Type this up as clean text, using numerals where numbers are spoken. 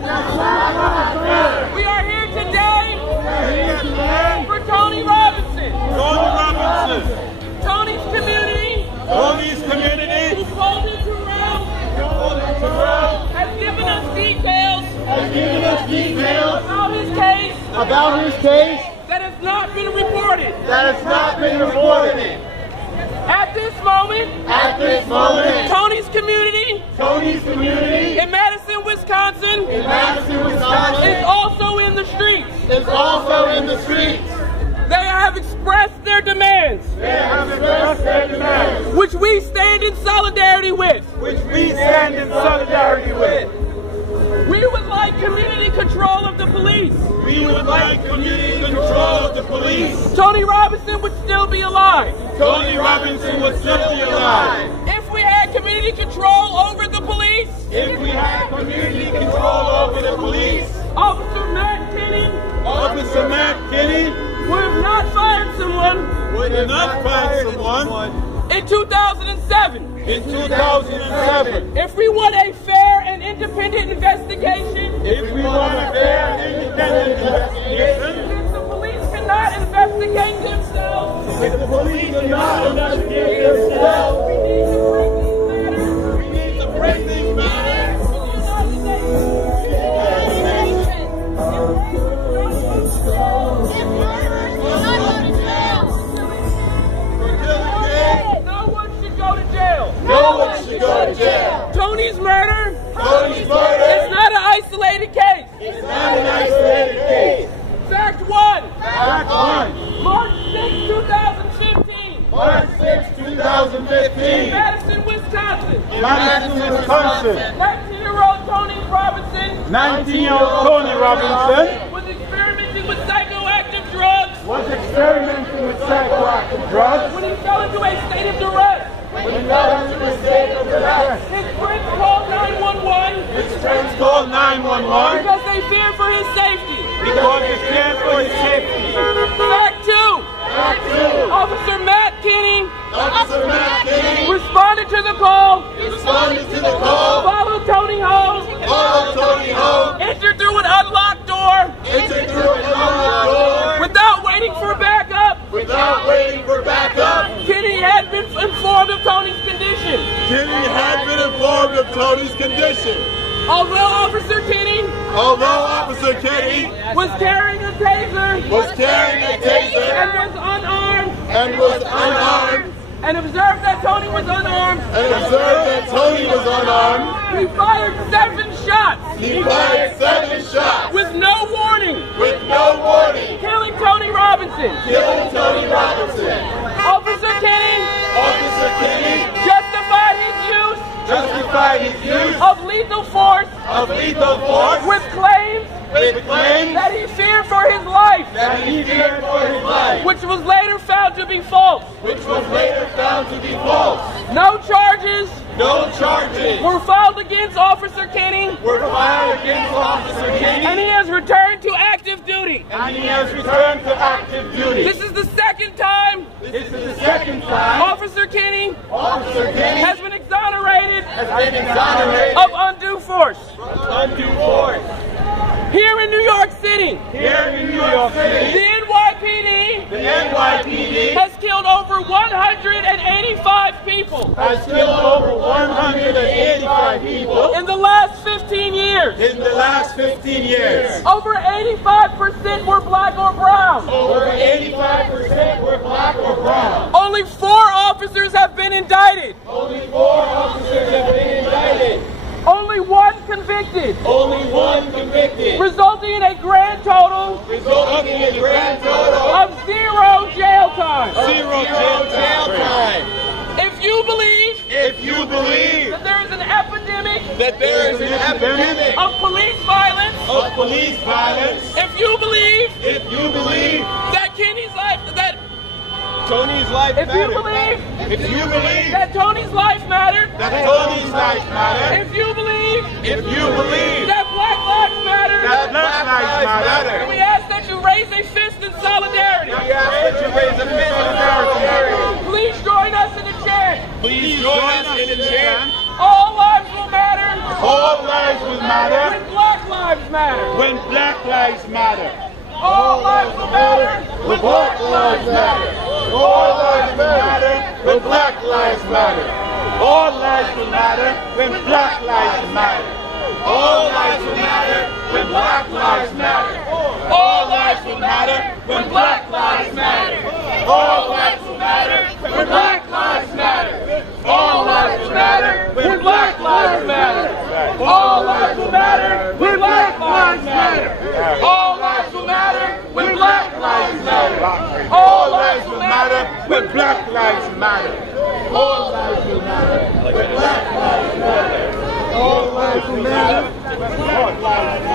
We are here today for Tony Robinson. Tony's community. Who called it to round. Has given us details. About his case. That has not been reported. At this moment, Tony's community in Madison, Wisconsin, is also in the streets. They have expressed their demands, which we stand in solidarity with. We would like community control of the police. Tony Robinson would still be alive. If we had community control over the police, Officer Matt Kinney would have not fired someone in 2007. If we want a fair and independent investigation, then the police cannot investigate themselves. We need to break these matters. Tony's murder is not an isolated case. Fact 1. March 6, 2015. Madison, Wisconsin. 19-year-old Tony Robinson was experimenting with psychoactive drugs. When he fell into a state of duress. His friends called 911 because they fear for his safety. Fact 2. Officer Matt Kinney responded to the call, followed Tony home, entered through an unlocked door, without waiting for backup. Kinney had been informed of Tony's condition. Although Officer Kinney was carrying a taser and was unarmed, and observed that Tony was unarmed, he fired 7 shots. With no warning. Killing Tony Robinson. Officer Kinney justified his use of lethal force with claims that he feared for his life, which was later found to be false. No charges were filed against Officer Kinney, and he has returned to active duty. This is the second time Officer Kinney has been exonerated of undue force. Here in New York City, the NYPD has killed over 185 people. In the last 15 years. Over 85% were black or brown. Only 4 officers have been indicted. Only one convicted. Resulting in a grand total of 0 jail time. If you believe that there is an epidemic of police violence, if you believe that Kenny's life, that Tony's life if you believe that Tony's life mattered, if you believe that Black Lives Matter, then we ask that you raise a fist in solidarity. Please join us in the chant. All lives will matter. When Black lives matter. When black lives matter. All lives will matter when black lives matter. All lives matter when black lives matter. All lives will matter when black lives matter. All lives will matter when black lives matter. All lives will matter when black lives matter. All lives will matter When black lives matter. All lives will matter when black lives matter. All lives will matter when black lives matter. All lives will matter when black lives matter. All lives will matter when black lives matter. All lives will matter when black lives matter. All lives will matter when black lives matter.